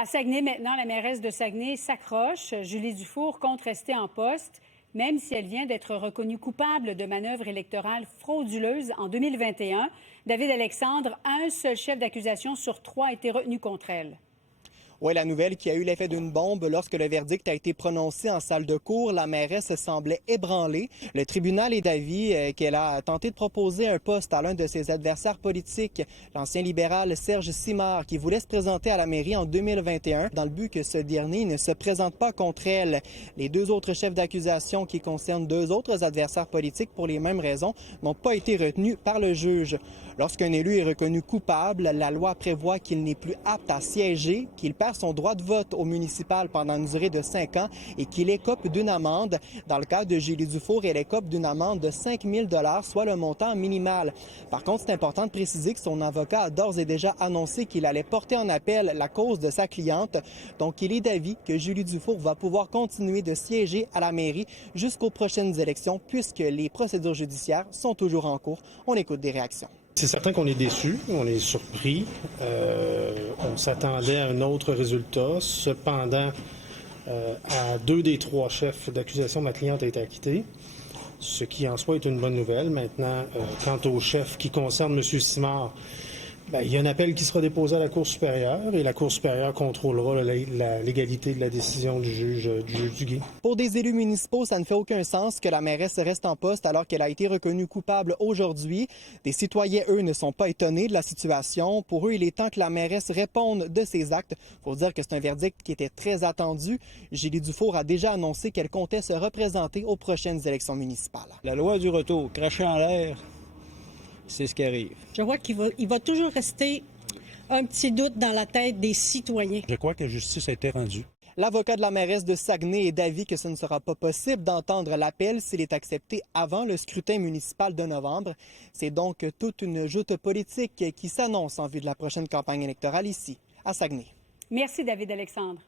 À Saguenay, maintenant, la mairesse de Saguenay s'accroche. Julie Dufour compte rester en poste, même si elle vient d'être reconnue coupable de manœuvres électorales frauduleuses en 2021. David Alexandre, un seul chef d'accusation sur 3 a été retenu contre elle. Oui, la nouvelle qui a eu l'effet d'une bombe lorsque le verdict a été prononcé en salle de cour. La mairesse semblait ébranlée. Le tribunal est d'avis qu'elle a tenté de proposer un poste à l'un de ses adversaires politiques, l'ancien libéral Serge Simard, qui voulait se présenter à la mairie en 2021 dans le but que ce dernier ne se présente pas contre elle. Les 2 autres chefs d'accusation qui concernent 2 autres adversaires politiques pour les mêmes raisons n'ont pas été retenus par le juge. Lorsqu'un élu est reconnu coupable, la loi prévoit qu'il n'est plus apte à siéger, qu'il perd son droit de vote au municipal pendant une durée de 5 ans et qu'il écope d'une amende. Dans le cas de Julie Dufour, elle écope d'une amende de 5 000 $, soit le montant minimal. Par contre, c'est important de préciser que son avocat a d'ores et déjà annoncé qu'il allait porter en appel la cause de sa cliente. Donc, il est d'avis que Julie Dufour va pouvoir continuer de siéger à la mairie jusqu'aux prochaines élections puisque les procédures judiciaires sont toujours en cours. On écoute des réactions. C'est certain qu'on est déçus, on est surpris. On s'attendait à un autre résultat. Cependant, à 2 des 3 chefs d'accusation, ma cliente a été acquittée, ce qui en soi est une bonne nouvelle. Maintenant, quant au chef qui concerne M. Simard, il y a un appel qui sera déposé à la Cour supérieure et la Cour supérieure contrôlera la légalité de la décision du juge Duguay. Pour des élus municipaux, ça ne fait aucun sens que la mairesse reste en poste alors qu'elle a été reconnue coupable aujourd'hui. Des citoyens, eux, ne sont pas étonnés de la situation. Pour eux, il est temps que la mairesse réponde de ses actes. Il faut dire que c'est un verdict qui était très attendu. Julie Dufour a déjà annoncé qu'elle comptait se représenter aux prochaines élections municipales. La loi du retour, cracher en l'air, c'est ce qui arrive. Je vois qu'il va toujours rester un petit doute dans la tête des citoyens. Je crois que la justice a été rendue. L'avocat de la mairesse de Saguenay est d'avis que ce ne sera pas possible d'entendre l'appel s'il est accepté avant le scrutin municipal de novembre. C'est donc toute une joute politique qui s'annonce en vue de la prochaine campagne électorale ici, à Saguenay. Merci, David Alexandre.